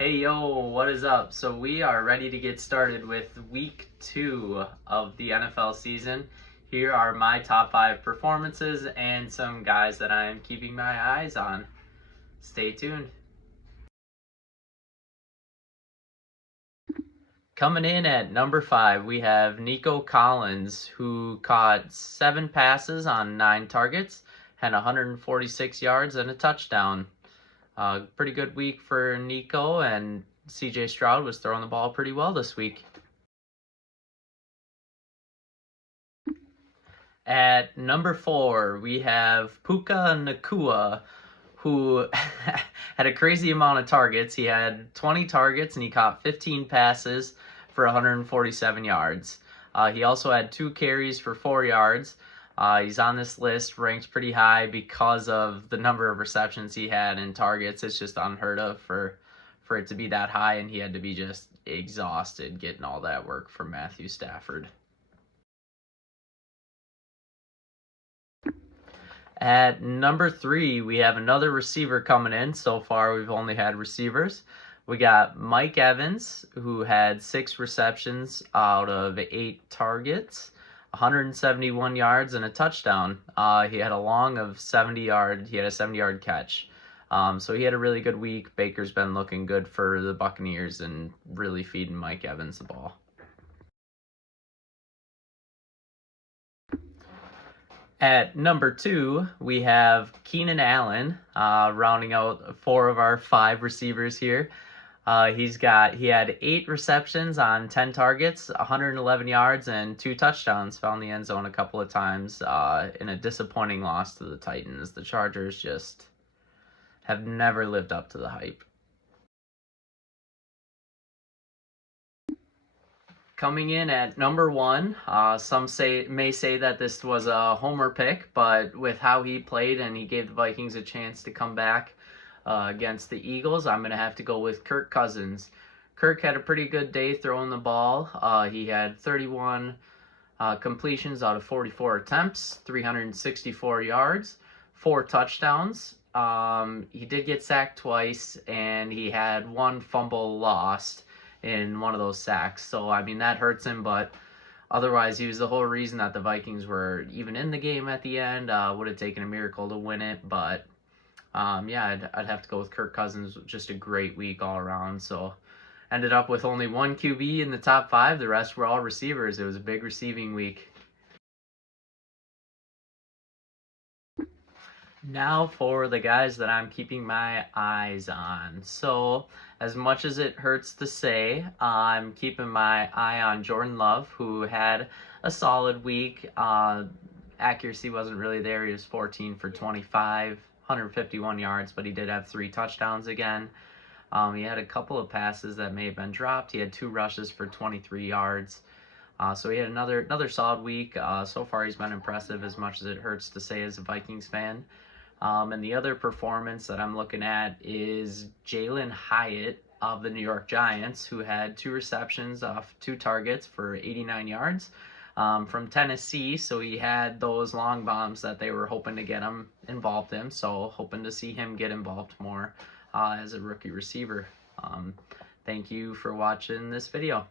Hey yo, what is up? So we are ready to get started with week 2 of the NFL season. Here are my top 5 performances and some guys that I am keeping my eyes on. Stay tuned. Coming in at number 5, we have Nico Collins, who caught 7 passes on 9 targets, had 146 yards and a touchdown. Pretty good week for Nico, and CJ Stroud was throwing the ball pretty well this week. At number 4, we have Puka Nacua, who had a crazy amount of targets. He had 20 targets and he caught 15 passes for 147 yards. He also had 2 carries for 4 yards. He's on this list, ranked pretty high because of the number of receptions he had and targets. It's just unheard of for it to be that high, and he had to be just exhausted getting all that work from Matthew Stafford. At number 3, we have another receiver coming in. So far, we've only had receivers. We got Mike Evans, who had 6 receptions out of 8 targets, 171 yards and a touchdown. He had a long of 70 yards. He had a 70-yard catch. So he had a really good week. Baker's been looking good for the Buccaneers and really feeding Mike Evans the ball. At number 2, we have Keenan Allen, rounding out 4 of our 5 receivers here. He had 8 receptions on 10 targets, 111 yards, and 2 touchdowns. Found the end zone a couple of times in a disappointing loss to the Titans. The Chargers just have never lived up to the hype. Coming in at number 1, some may say that this was a homer pick, but with how he played and he gave the Vikings a chance to come back against the Eagles, I'm going to have to go with Kirk Cousins. Kirk had a pretty good day throwing the ball. He had 31 completions out of 44 attempts, 364 yards, 4 touchdowns. He did get sacked twice, and he had 1 fumble lost in one of those sacks. So, I mean, that hurts him, but otherwise, he was the whole reason that the Vikings were even in the game at the end. Would have taken a miracle to win it, but yeah, I'd have to go with Kirk Cousins. Just a great week all around. So, ended up with only 1 QB in the top 5. The rest were all receivers. It was a big receiving week. Now for the guys that I'm keeping my eyes on. So, as much as it hurts to say, I'm keeping my eye on Jordan Love, who had a solid week. Accuracy wasn't really there. He was 14 for 25, 151 yards, but he did have 3 touchdowns again. He had a couple of passes that may have been dropped. He had 2 rushes for 23 yards. So he had another solid week. So far, he's been impressive, as much as it hurts to say as a Vikings fan. And the other performance that I'm looking at is Jalen Hyatt of the New York Giants, who had 2 receptions off 2 targets for 89 yards from Tennessee. So he had those long bombs that they were hoping to get him involved in. So hoping to see him get involved more as a rookie receiver. Thank you for watching this video.